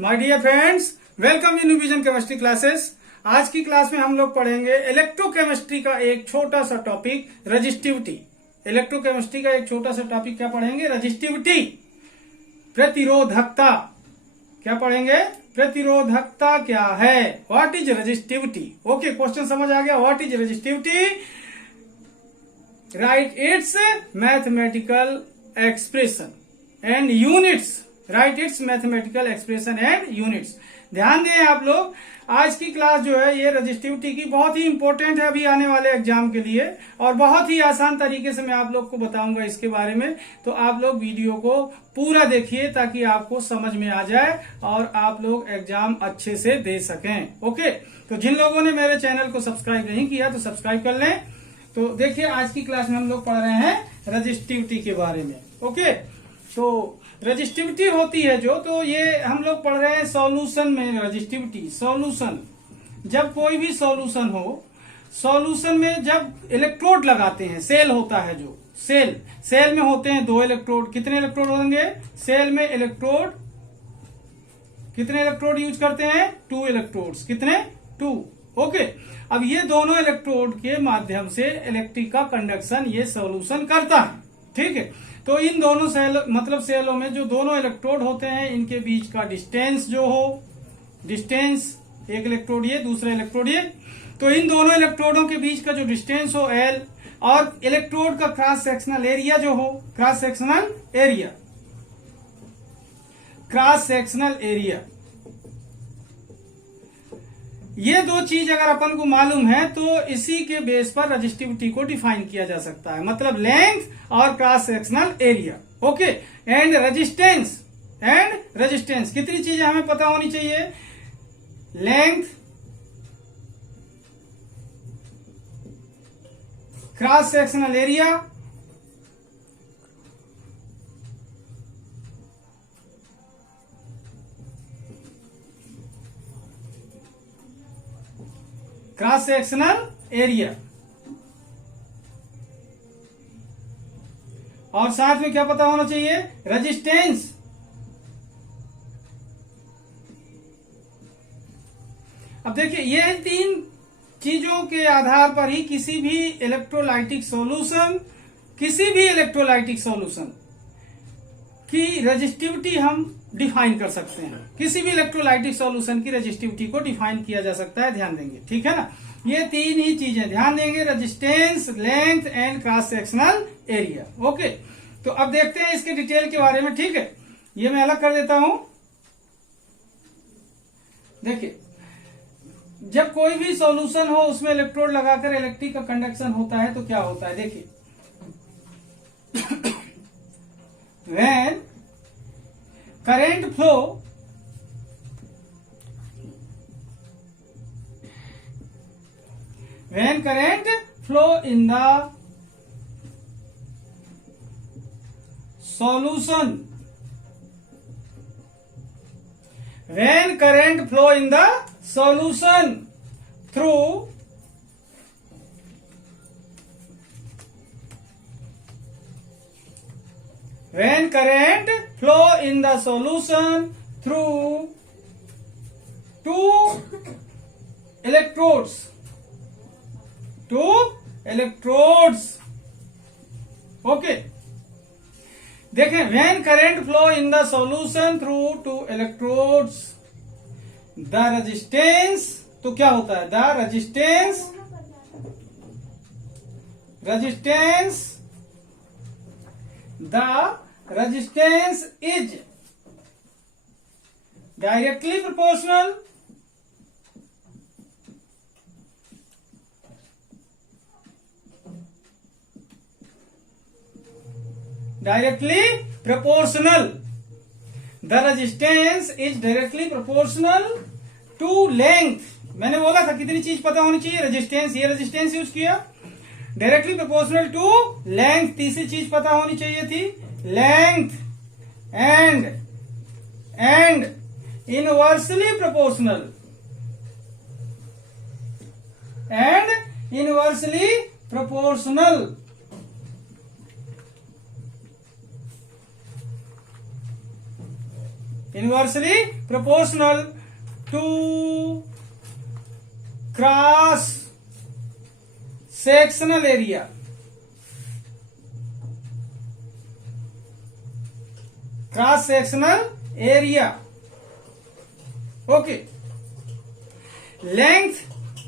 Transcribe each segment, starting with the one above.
My dear friends, welcome in vision chemistry classes. आज की class में हम लोग पढ़ेंगे इलेक्ट्रोकेमिस्ट्री का एक छोटा सा टॉपिक रजिस्टिविटी। इलेक्ट्रोकेमिस्ट्री का एक छोटा सा टॉपिक क्या पढ़ेंगे? रजिस्टिविटी, प्रतिरोधकता। क्या पढ़ेंगे? प्रतिरोधकता क्या है? What is resistivity? Okay, question समझ आ गया? What is resistivity? Right it's mathematical expression and units. Right it's mathematical expression and units. ध्यान दें आप लोग, आज की क्लास जो है ये रजिस्टिविटी की बहुत ही इंपॉर्टेंट है अभी आने वाले एग्जाम के लिए, और बहुत ही आसान तरीके से मैं आप लोग को बताऊंगा इसके बारे में। तो आप लोग वीडियो को पूरा देखिए ताकि आपको समझ में आ जाए और आप लोग एग्जाम अच्छे से दे सकें। ओके, तो जिन लोगों ने मेरे चैनल को सब्सक्राइब नहीं किया तो सब्सक्राइब कर लें। तो देखिए, आज की क्लास में हम लोग पढ़ रहे हैं रजिस्टिविटी के बारे में। ओके, तो रजिस्टिविटी होती है जो, तो ये हम लोग पढ़ रहे हैं सॉल्यूशन में। रजिस्टिविटी सॉल्यूशन, जब कोई भी सॉल्यूशन हो, सॉल्यूशन में जब इलेक्ट्रोड लगाते हैं, सेल होता है जो सेल में होते हैं 2 इलेक्ट्रोड। कितने इलेक्ट्रोड होंगे सेल में? इलेक्ट्रोड कितने इलेक्ट्रोड यूज करते हैं? 2 इलेक्ट्रोड्स। कितने? 2। ओके, अब ये दोनों इलेक्ट्रोड के माध्यम से इलेक्ट्रिक का कंडक्शन ये सॉल्यूशन करता है। ठीक है, तो इन दोनों सेलों में जो दोनों इलेक्ट्रोड होते हैं इनके बीच का डिस्टेंस जो हो, डिस्टेंस, एक इलेक्ट्रोड ये, दूसरा इलेक्ट्रोड ये, तो इन दोनों इलेक्ट्रोडों के बीच का जो डिस्टेंस हो L, और इलेक्ट्रोड का क्रॉस सेक्शनल एरिया जो हो, क्रॉस सेक्शनल एरिया, ये दो चीज अगर अपन को मालूम है तो इसी के बेस पर रजिस्टिविटी को डिफाइन किया जा सकता है। मतलब लेंथ और cross sectional area. Okay, and resistance कितनी चीजें हमें पता होनी चाहिए? Length, cross sectional area, cross sectional area, और साथ में क्या पता होना चाहिए? रेजिस्टेंस। अब देखिए, ये 3 चीजों के आधार पर ही किसी भी इलेक्ट्रोलाइटिक सॉल्यूशन की रजिस्टिविटी हम डिफाइन कर सकते हैं। किसी भी इलेक्ट्रोलाइटिक सॉल्यूशन की रजिस्टिविटी को डिफाइन किया जा सकता है। ध्यान देंगे, ठीक है ना? ये 3 ही चीजें ध्यान देंगे, resistance, length and cross sectional area. Okay, तो अब देखते हैं इसके डिटेल के बारे में। ठीक है, ये मैं अलग कर देता हूं। देखिए, जब कोई भी सॉल्यूशन हो उसमें इलेक्ट्रोड लगाकर इलेक्ट्रिक का कंडक्शन होता है तो क्या होता है? देखिए, when current flow in the solution, when current flow in the solution through when current flow in the solution through 2 electrodes, okay, देखें, when current flow in the solution through 2 electrodes, the resistance, तो क्या होता है? the resistance is directly proportional the resistance is directly proportional to length। मैंने बोला था कितनी चीज पता होनी चाहिए? रेजिस्टेंस, ये रेजिस्टेंस यूज किया। डायरेक्टली प्रोपोर्शनल टू लेंथ, तीसरी चीज पता होनी चाहिए थी, length, and inversely proportional. Inversely proportional to cross sectional area, cross sectional area. Okay, length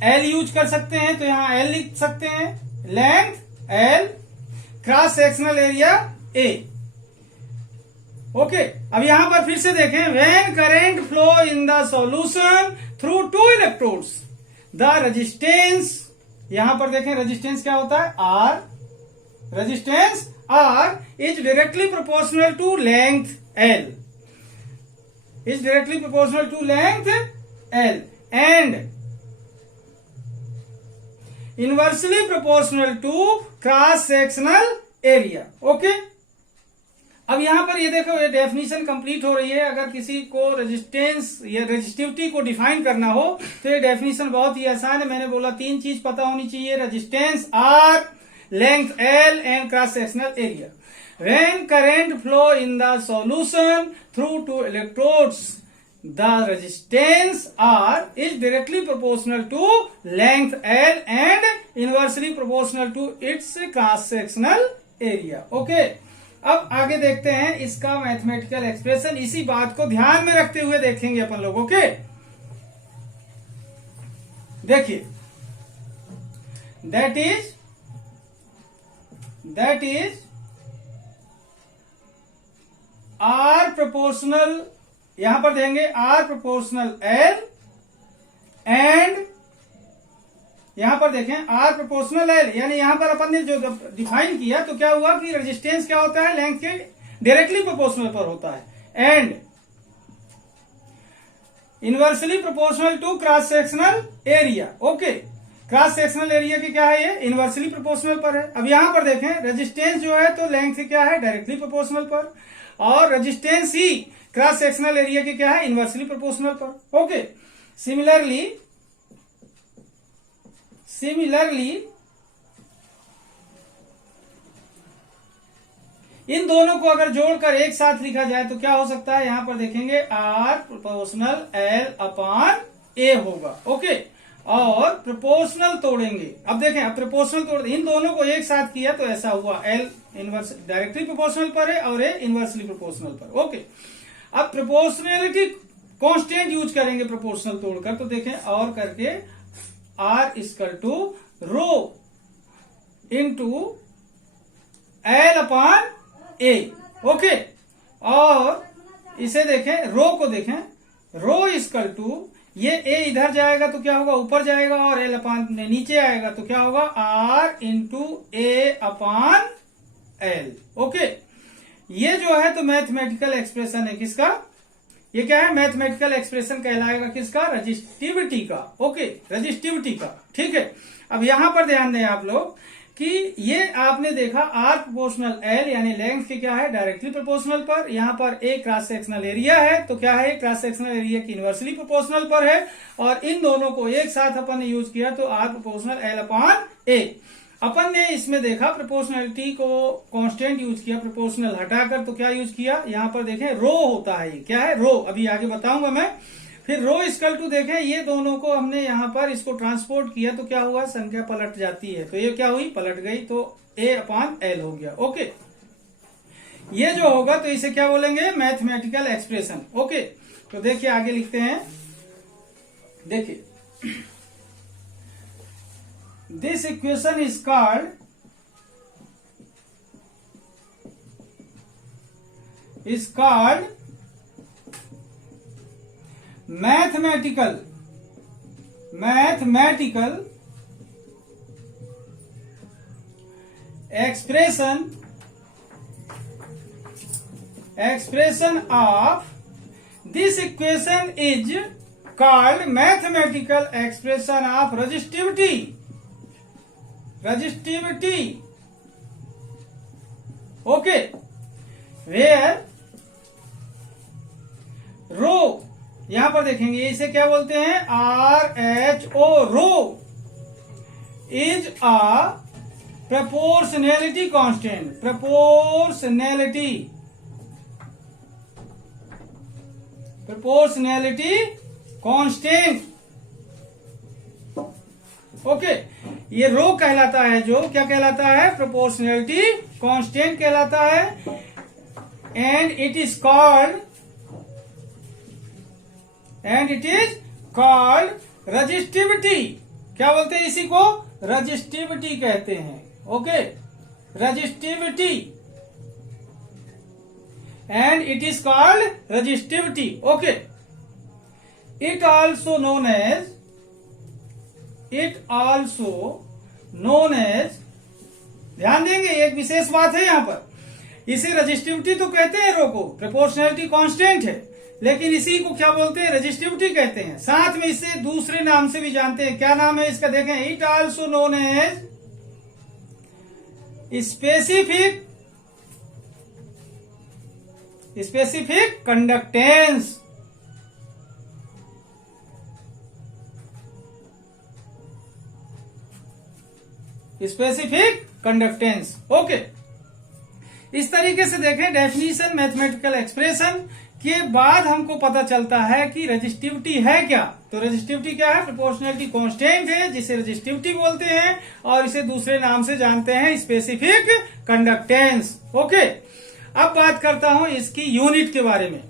L use कर सकते हैं, तो यहां एल लिख सकते हैं, length L, cross sectional area A. Okay, अब यहां पर फिर से देखें, when current flow in the solution through two electrodes the resistance, यहां पर देखें रेजिस्टेंस क्या होता है, R, resistance R is directly proportional to length L, is directly proportional to length L and inversely proportional to cross sectional area. Okay, अब यहां पर ये देखो, ये डेफिनेशन कंप्लीट हो रही है। अगर किसी को रेजिस्टेंस या रेजिस्टिविटी को डिफाइन करना हो तो ये डेफिनेशन बहुत ही आसान है। मैंने बोला 3 चीज पता होनी चाहिए, resistance R, length L and cross sectional area. When current flow in the solution through two electrodes the resistance R is directly proportional to length L and inversely proportional to its cross sectional area. Okay, अब आगे देखते हैं इसका mathematical expression. इसी बात को ध्यान में रखते हुए देखेंगे अपन लोग। ओके, देखिए, that is R proportional, यहां पर देंगे आर प्रोपोर्शनल एल एंड यहां पर देखें आर प्रोपोर्शनल एल, यानी यहां पर अपन ने जो डिफाइन किया तो क्या हुआ कि रेजिस्टेंस क्या होता है, लेंथ के डायरेक्टली प्रोपोर्शनल पर होता है and inversely proportional to cross sectional area. Okay, cross sectional area की क्या है, ये इनवर्सली प्रोपोर्शनल पर है। अब यहां पर देखें रेजिस्टेंस जो है तो लेंथ से क्या है, डायरेक्टली प्रोपोर्शनल पर, और रेजिस्टेंस ही क्रॉस सेक्शनल एरिया की क्या है, इनवर्सली प्रोपोर्शनल पर। ओके, सिमिलरली इन दोनों को अगर जोड़कर एक साथ लिखा जाए तो क्या हो सकता है, यहां पर देखेंगे आर प्रोपोर्शनल एल अपॉन ए होगा। ओके, और प्रोपोर्शनल तोड़ेंगे, अब देखें, अब प्रोपोर्शनल तोड़, इन दोनों को एक साथ किया तो ऐसा हुआ, एल इनवर्स डायरेक्टली प्रोपोर्शनल पर है और ए इनवर्सली प्रोपोर्शनल पर। ओके, अब प्रोपोर्शनलिटी कांस्टेंट यूज करेंगे प्रोपोर्शनल तोड़कर, तो देखें और करके R equal to rho into L upon A. Okay, और इसे देखें, रो को देखें, रो इक्वल टू, ये ए इधर जाएगा तो क्या होगा, ऊपर जाएगा, और एल अपॉन नीचे आएगा तो क्या होगा, R into A upon L. Okay, ये जो है तो मैथमेटिकल एक्सप्रेशन है किसका, ये क्या है, मैथमेटिकल एक्सप्रेशन कहलाएगा किसका, रेजिस्टिविटी का। ओके, रेजिस्टिविटी का, ठीक है। अब यहां पर ध्यान दें आप लोग कि ये आपने देखा आर प्रोपोर्शनल एल यानी लेंथ के क्या है, डायरेक्टली प्रोपोर्शनल पर, यहां पर ए क्रॉस सेक्शनल एरिया है तो क्या है, क्रॉस सेक्शनल एरिया की इनवर्सली प्रोपोर्शनल पर है, और इन दोनों को एक साथ अपन ने यूज किया तो आर प्रोपोर्शनल एल अपॉन ए। अपन ने इसमें देखा प्रोपोर्शनलिटी को कांस्टेंट यूज किया, प्रोपोर्शनल हटाकर तो क्या यूज किया, यहां पर देखें रो होता है, ये क्या है, रो, अभी आगे बताऊंगा मैं। फिर रो इक्वल टू देखें, ये दोनों को हमने यहां पर इसको ट्रांसपोर्ट किया तो क्या हुआ, संख्या पलट जाती है, तो ये क्या हुई, पलट गई, तो ए अपॉन एल हो गया। ओके, ये जो होगा तो इसे क्या बोलेंगे, मैथमेटिकल एक्सप्रेशन। ओके, तो देखिए आगे लिखते हैं, देखिए this equation is called mathematical expression of this equation is called mathematical expression of resistivity। Okay, where rho, यहां पर देखेंगे इसे क्या बोलते हैं, R H O, rho is a proportionality constant, proportionality constant. Okay, ये रो कहलाता है, जो क्या कहलाता है, प्रोपोर्शनैलिटी कांस्टेंट कहलाता है। And it is called resistivity. क्या बोलते हैं इसी को, रजिस्टिविटी कहते हैं। Okay, resistivity, and it is called resistivity. Okay, it also known as, ध्यान देंगे एक विशेष बात है यहां पर, इसे रजिस्टिविटी तो कहते हैं रो को, प्रोपोर्शनैलिटी कांस्टेंट है, लेकिन इसी को क्या बोलते हैं, रजिस्टिविटी कहते हैं। साथ में इसे दूसरे नाम से भी जानते हैं। क्या नाम है इसका, देखें, it also known as specific conductance. Specific conductance. Okay, इस तरीके से देखें डेफिनेशन मैथमेटिकल एक्सप्रेशन के बाद हमको पता चलता है कि रजिस्टिविटी है क्या। तो रजिस्टिविटी क्या है, प्रोपोर्शनैलिटी कांस्टेंट है जिसे रजिस्टिविटी बोलते हैं, और इसे दूसरे नाम से जानते हैं स्पेसिफिक कंडक्टेंस। ओके, अब बात करता हूं इसकी यूनिट के बारे में।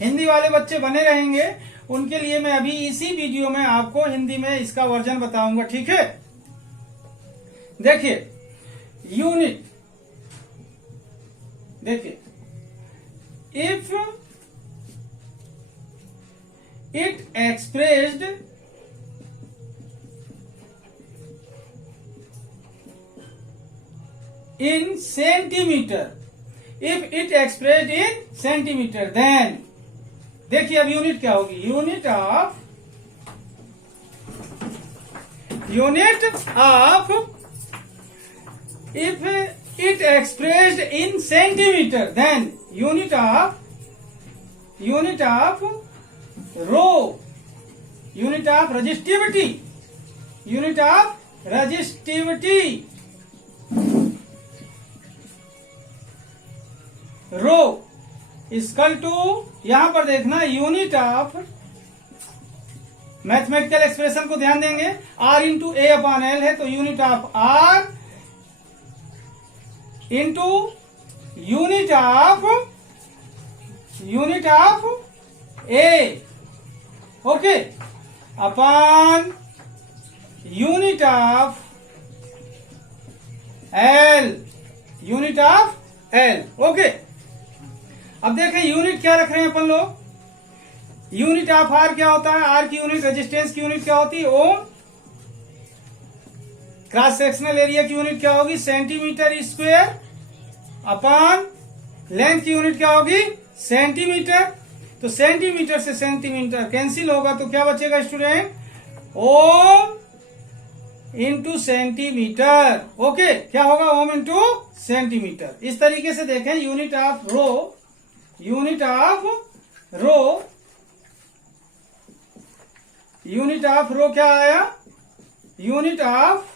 हिंदी वाले बच्चे बने रहेंगे, उनके लिए मैं अभी इसी वीडियो में आपको हिंदी में इसका वर्जन बताऊंगा, ठीक है। देखिए यूनिट, देखिए, if it expressed in centimeter, if it expressed in centimeter, then देखिए अब यूनिट क्या होगी, unit of if it expressed in centimeter, then unit of rho, unit of resistivity, rho equal to, यहां पर देखना यूनिट ऑफ मैथमेटिकल एक्सप्रेशन को ध्यान देंगे, R into A upon L है, तो unit of R into unit of A, okay, upon unit of L, okay. अब देखें यूनिट क्या रख रहे हैं अपन लोग, यूनिट ऑफ आर क्या होता है, आर की यूनिट, रेजिस्टेंस की यूनिट क्या होती है, ओम। क्रॉस सेक्शनल एरिया की यूनिट क्या होगी, सेंटीमीटर स्क्वायर, अपॉन लेंथ की यूनिट क्या होगी, सेंटीमीटर। तो सेंटीमीटर से सेंटीमीटर कैंसिल होगा, तो क्या बचेगा स्टूडेंट, ओम इंटू सेंटीमीटर। ओके, क्या होगा, ओम इंटू सेंटीमीटर। इस तरीके से देखें यूनिट ऑफ रो क्या आया, यूनिट ऑफ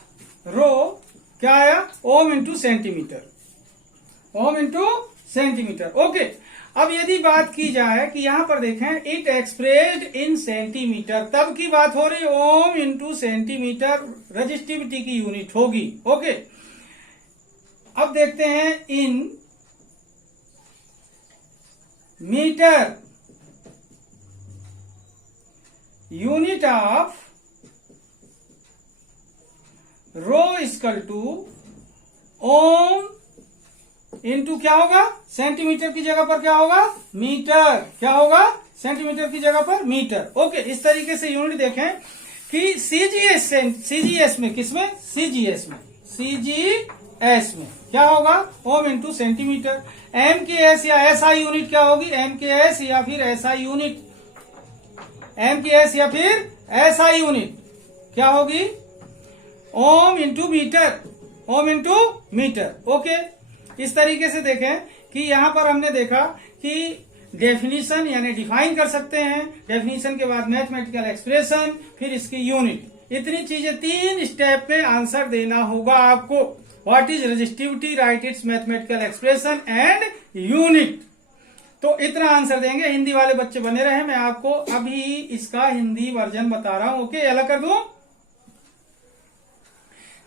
रो क्या आया, ओम इंटू सेंटीमीटर, ओके। अब यदि बात की जाए कि यहां पर देखें इट एक्सप्रेस्ड इन सेंटीमीटर, तब की बात हो रही, ओम इंटू सेंटीमीटर रजिस्टिविटी की यूनिट होगी। ओके, अब देखते हैं in metre, unit of rho equal to ohm into क्या होगा, सेंटीमीटर की जगह पर क्या होगा, मीटर, क्या होगा, सेंटीमीटर की जगह पर मीटर। ओके, इस तरीके से यूनिट देखें कि सीजीएस में, किसमें, सीजीएस में क्या होगा, ओम इंटू सेंटीमीटर। एमकेएस या एसआई यूनिट क्या होगी, एमकेएस या फिर एसआई यूनिट क्या होगी, ओम इंटू मीटर। ओके, इस तरीके से देखें कि यहां पर हमने देखा कि डेफिनेशन यानी डिफाइन कर सकते हैं, डेफिनेशन के बाद मैथमेटिकल एक्सप्रेशन, फिर इसकी यूनिट, इतनी चीजें 3 स्टेप में आंसर देना होगा आपको। What is resistivity, right it's mathematical expression and unit. तो इतना आंसर देंगे। हिंदी वाले बच्चे बने रहे, मैं आपको अभी इसका हिंदी वर्जन बता रहा हूं। ओके, अलग कर दूं।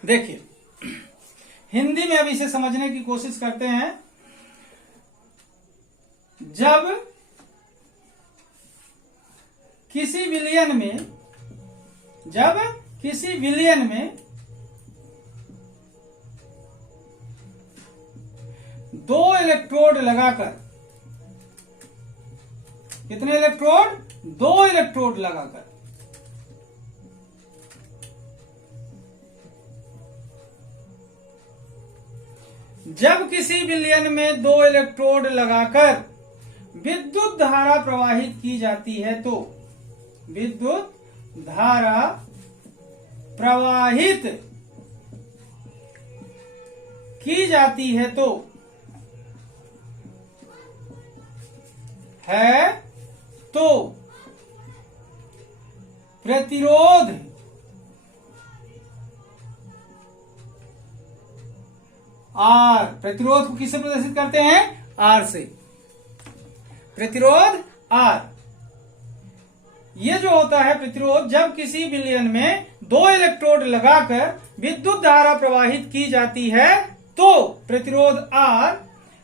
देखिए, हिंदी में अब इसे समझने की कोशिश करते हैं। जब किसी विलयन में 2 इलेक्ट्रोड लगाकर, कितने इलेक्ट्रोड? 2 इलेक्ट्रोड लगाकर जब किसी विलयन में 2 इलेक्ट्रोड लगाकर विद्युत धारा प्रवाहित की जाती है तो, विद्युत धारा प्रवाहित की जाती है तो प्रतिरोध आर, प्रतिरोध को किससे प्रदर्शित करते हैं? आर से। प्रतिरोध आर, ये जो होता है प्रतिरोध, जब किसी विलयन में 2 इलेक्ट्रोड लगाकर विद्युत धारा प्रवाहित की जाती है तो प्रतिरोध आर,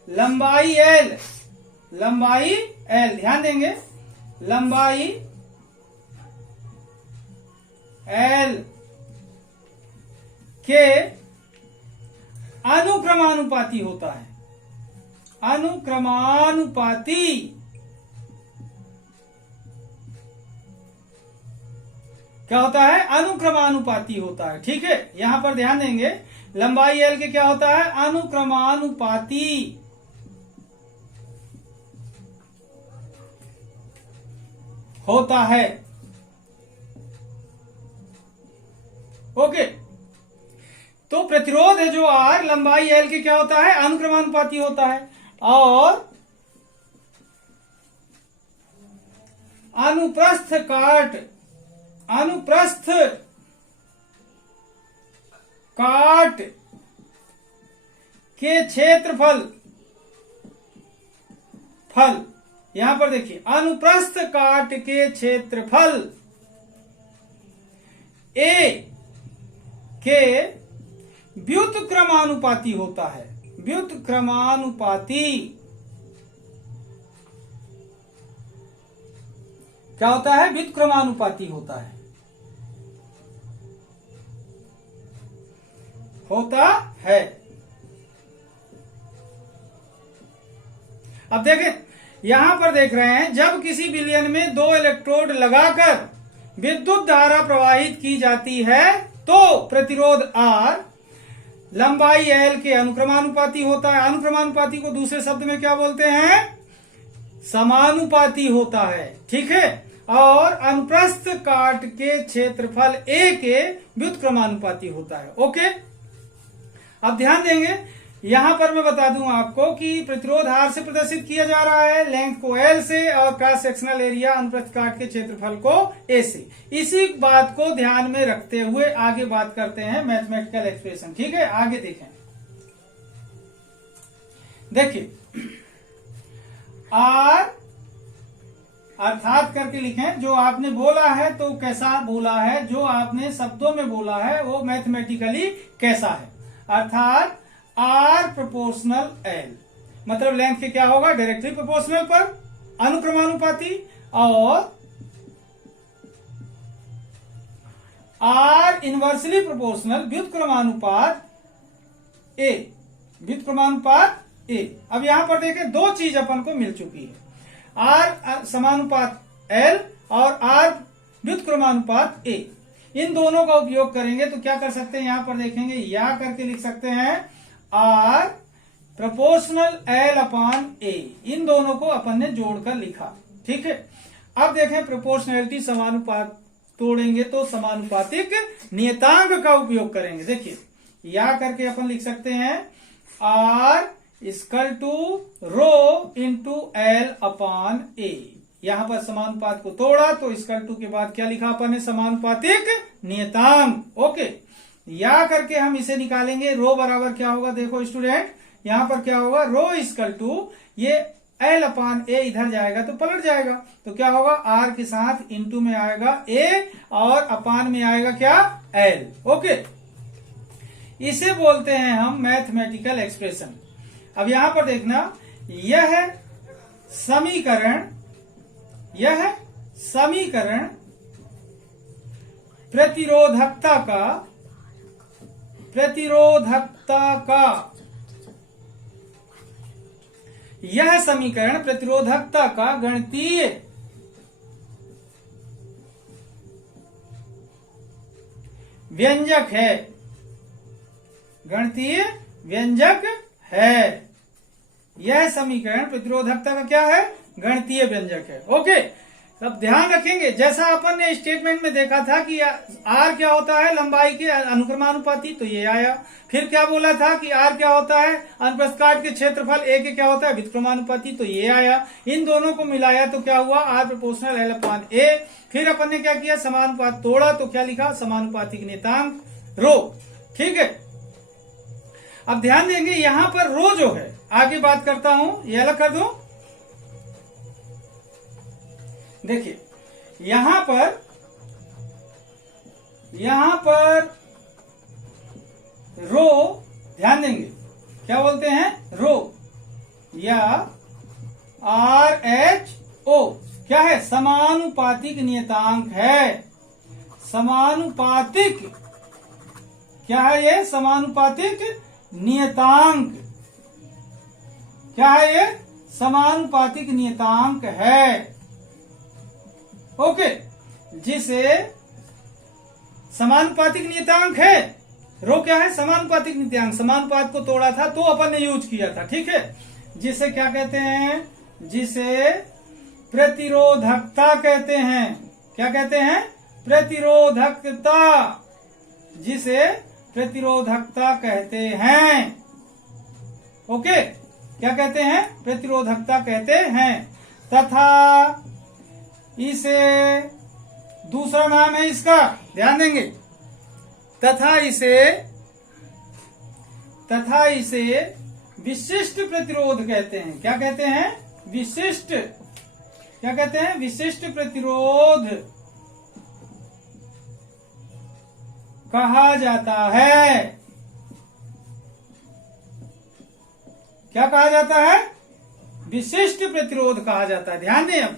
लंबाई एल, ध्यान देंगे, लंबाई एल के अनुक्रमानुपाती होता है। अनुक्रमानुपाती, क्या होता है? अनुक्रमानुपाती होता है। ठीक है, यहां पर ध्यान देंगे, लंबाई एल के क्या होता है? अनुक्रमानुपाती होता है। ओके, तो प्रतिरोध है जो आर, लंबाई एल के क्या होता है? अनुक्रमानुपाती होता है। और अनुप्रस्थ काट के क्षेत्रफल, यहां पर देखिए, अनुप्रस्थ काट के क्षेत्रफल ए के व्युत्क्रमानुपाती होता है। व्युत्क्रमानुपाती क्या होता है? व्युत्क्रमानुपाती होता है। अब देखें, यहां पर देख रहे हैं, जब किसी विलयन में 2 इलेक्ट्रोड लगाकर विद्युत धारा प्रवाहित की जाती है तो प्रतिरोध आर, लंबाई एल के अनुक्रमानुपाती होता है। अनुक्रमानुपाती को दूसरे शब्द में क्या बोलते हैं? समानुपाती होता है। ठीक है, और अनुप्रस्थ काट के क्षेत्रफल ए के व्युत्क्रमानुपाती होता है। ओके, अब ध्यान देंगे, यहां पर मैं बता दूं आपको कि प्रतिरोध आर से प्रदर्शित किया जा रहा है, लेंथ को एल से, और क्रॉस सेक्शनल एरिया अनुप्रस्थ काट के क्षेत्रफल को ए से। इसी बात को ध्यान में रखते हुए आगे बात करते हैं मैथमेटिकल एक्सप्रेशन। ठीक है, आगे देखें। देखिए, आर अर्थात करके लिखें, जो आपने बोला है तो कैसा बोला है, जो आपने शब्दों में बोला है वो मैथमेटिकली कैसा है। अर्थात आर प्रोपोर्शनल एल, मतलब लेंथ के क्या होगा? डायरेक्टली प्रोपोर्शनल पर अनुक्रमानुपाती, और आर इनवर्सली प्रोपोर्शनल व्युत्क्रमानुपात ए, व्युत्क्रमानुपात ए। अब यहां पर देखें, 2 चीज अपन को मिल चुकी है, आर समानुपात एल और आर व्युत्क्रमानुपात ए। इन दोनों का उपयोग करेंगे तो क्या कर सकते हैं? यहां पर देखेंगे, या करके लिख सकते हैं आर प्रोपोर्शनल एल अपॉन ए। इन दोनों को अपन ने जोड़कर लिखा। ठीक है, अब देखें, प्रोपोर्शनैलिटी समानुपात तोड़ेंगे तो समानुपातिक नियतांक का उपयोग करेंगे। देखिए, या करके अपन लिख सकते हैं R equal to rho into L upon A. यहां पर समानुपात को तोड़ा तो इक्वल टू के बाद क्या लिखा अपन ने? समानुपातिक नियतांक। ओके, या करके हम इसे निकालेंगे, रो बराबर क्या होगा? देखो स्टूडेंट, यहां पर क्या होगा? रो इक्वल टू, ये एल अपान ए इधर जाएगा तो पलट जाएगा, तो क्या होगा, आर के साथ इंटू में आएगा ए और अपान में आएगा क्या, एल। ओके, इसे बोलते हैं हम मैथमेटिकल एक्सप्रेशन। अब यहां पर देखना, यह समीकरण प्रतिरोधकता का यह समीकरण प्रतिरोधकता का गणितीय व्यंजक है, गणितीय व्यंजक है। यह समीकरण प्रतिरोधकता का क्या है, गणितीय व्यंजक है। ओके, अब ध्यान रखेंगे, जैसा अपन ने स्टेटमेंट में देखा था कि आर क्या होता है, लंबाई के अनुक्रमानुपाती, तो ये आया। फिर क्या बोला था कि आर क्या होता है, अनुप्रस्थ काट के क्षेत्रफल, ए के क्या होता है, व्युत्क्रमानुपाती, तो ये आया। इन दोनों को मिलाया तो क्या हुआ, आर प्रोपोर्शनल एल अपान ए। फिर अपन ने क्या किया, समानुपात तोड़ा तो क्या लिखा, समानुपातिक नियतांक रो। ठीक है, अब ध्यान देंगे यहां पर रो जो है, आगे बात करता हूं, ये अलग कर दूं। देखिए यहां पर रो, ध्यान देंगे क्या बोलते हैं, रो या आर एच ओ क्या है, समानुपातिक नियतांक है। समानुपातिक क्या है, ये समानुपातिक नियतांक क्या है, ये समानुपातिक नियतांक है। ओके, जिसे समानुपातिक नियतांक है, रो क्या है, समानुपातिक नियतांक, समानुपात को तोड़ा था तो अपन ने यूज किया था। ठीक है, जिसे क्या कहते हैं, जिसे प्रतिरोधकता कहते हैं। क्या कहते हैं, प्रतिरोधकता, जिसे प्रतिरोधकता कहते हैं। ओके, क्या कहते हैं, प्रतिरोधकता कहते हैं। तथा इसे दूसरा नाम है इसका, ध्यान देंगे, तथा इसे विशिष्ट प्रतिरोध कहते हैं। क्या कहते हैं, विशिष्ट, क्या कहते हैं, विशिष्ट प्रतिरोध कहा जाता है। क्या कहा जाता है, विशिष्ट प्रतिरोध कहा जाता है। ध्यान दें, अब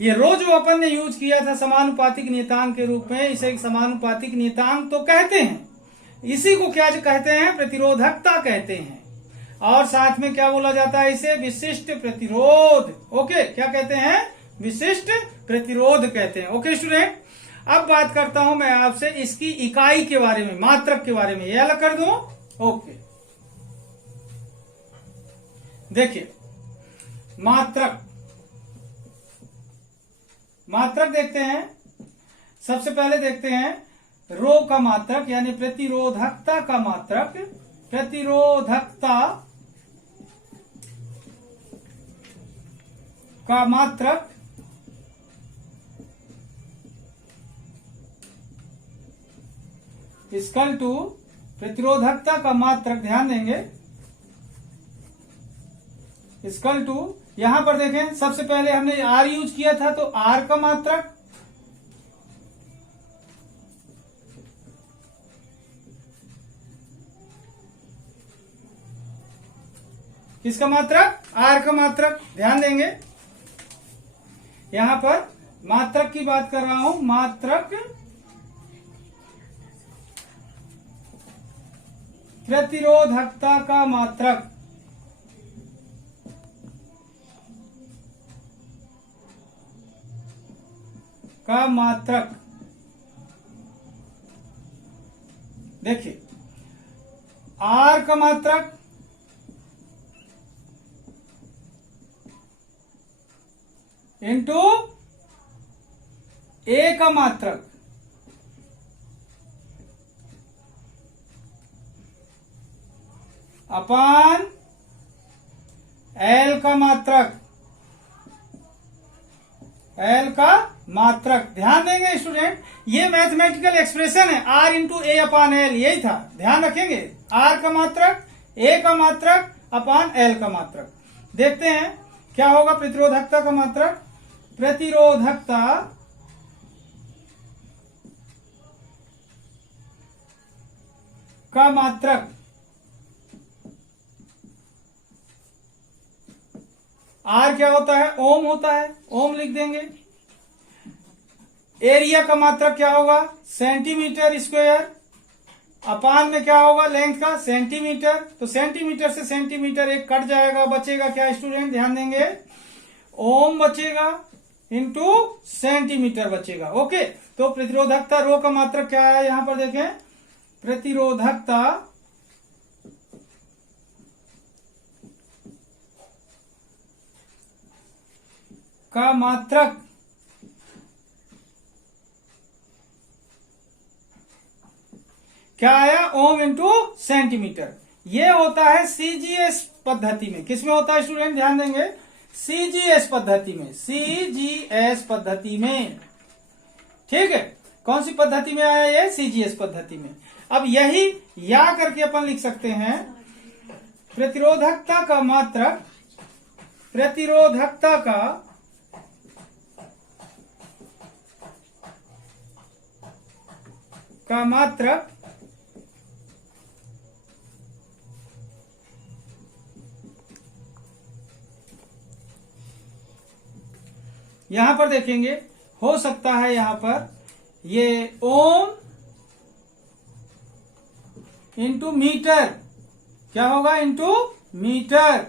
ये रो जो अपन ने यूज किया था समानुपातिक नियतांक के रूप में, इसे एक समानुपातिक नियतांक तो कहते हैं, इसी को क्या कहते हैं, प्रतिरोधकता कहते हैं। और साथ में क्या बोला जाता है, इसे विशिष्ट प्रतिरोध। ओके, क्या कहते हैं, विशिष्ट प्रतिरोध कहते हैं। ओके स्टूडेंट, अब बात करता हूं मैं आपसे इसकी इकाई के बारे में, मात्रक के बारे में। ये अलग कर दूं। ओके, देखिए मात्रक देखते हैं। सबसे पहले देखते हैं रो का मात्रक, यानी प्रतिरोधकता का मात्रक। प्रतिरोधकता का मात्रक इक्वल टू, प्रतिरोधकता का मात्रक, ध्यान देंगे, इक्वल टू, यहां पर देखें सबसे पहले हमने आर यूज किया था, तो आर का मात्रक किसका मात्रक, आर का मात्रक। ध्यान देंगे यहां पर मात्रक की बात कर रहा हूं, मात्रक प्रतिरोधकता का मात्रक, का मात्रक। देखिए आर का मात्रक इंटू ए का मात्रक अपान एल का मात्रक, एल का मात्रक। ध्यान देंगे स्टूडेंट, ये मैथमेटिकल एक्सप्रेशन है, R into A upon L, यही था, ध्यान रखेंगे। आर का मात्रक, ए का मात्रक अपान एल का मात्रक। देखते हैं क्या होगा प्रतिरोधकता का मात्रक? प्रतिरोधकता का मात्रक आर क्या होता है? ओम होता है, ओम लिख देंगे। एरिया का मात्रक क्या होगा? Centimetre square. अपान में क्या होगा? लेंथ का सेंटीमीटर। तो सेंटीमीटर से सेंटीमीटर एक कट जाएगा, बचेगा क्या स्टूडेंट? ध्यान देंगे, ओम बचेगा इंटू सेंटीमीटर बचेगा। ओके, तो प्रतिरोधकता रो का मात्रक क्या है? यहां पर देखें, प्रतिरोधकता का मात्रक क्या आया? ओम इंटू सेंटीमीटर। ये होता है सीजीएस पद्धति में। किसमें होता है स्टूडेंट? ध्यान देंगे, सीजीएस पद्धति में, सीजीएस पद्धति में। ठीक है, कौन सी पद्धति में आया ये? सीजीएस पद्धति में। अब यही या करके अपन लिख सकते हैं, प्रतिरोधकता का मात्रक, प्रतिरोधकता का मात्रक यहां पर देखेंगे, हो सकता है यहां पर ये ओम इंटू मीटर, क्या होगा? Into meter.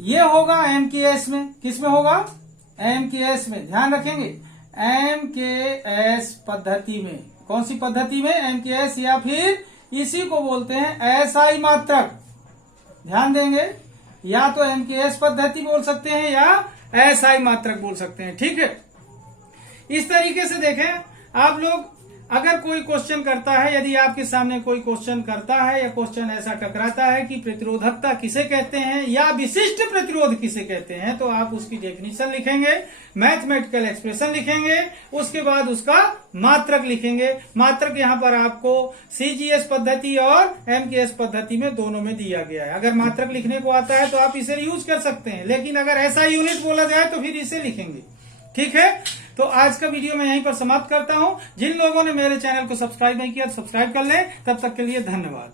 ये होगा एम के एस में। किस में होगा? एम के एस में। ध्यान रखेंगे, एम के एस पद्धति में। कौन सी पद्धति में? एम के एस, या फिर इसी को बोलते हैं एसआई मात्रक। ध्यान देंगे, या तो एम के एस पद्धति बोल सकते हैं या एसआई मात्रक बोल सकते हैं। ठीक है, इस तरीके से देखें आप लोग, अगर कोई क्वेश्चन करता है, यदि आपके सामने कोई क्वेश्चन करता है या क्वेश्चन ऐसा टकराता है कि प्रतिरोधकता किसे कहते हैं या विशिष्ट प्रतिरोध किसे कहते हैं, तो आप उसकी डेफिनेशन लिखेंगे, मैथमेटिकल एक्सप्रेशन लिखेंगे, उसके बाद उसका मात्रक लिखेंगे। मात्रक यहाँ पर आपको सीजीएस पद्धति और एमकेएस पद्धति में दोनों में दिया गया है। अगर मात्रक लिखने को आता है तो आप इसे यूज कर सकते हैं, लेकिन अगर ऐसा यूनिट बोला जाए तो फिर इसे लिखेंगे। ठीक है, तो आज का वीडियो मैं यहीं पर समाप्त करता हूं। जिन लोगों ने मेरे चैनल को सब्सक्राइब नहीं किया, सब्सक्राइब कर लें। तब तक के लिए धन्यवाद।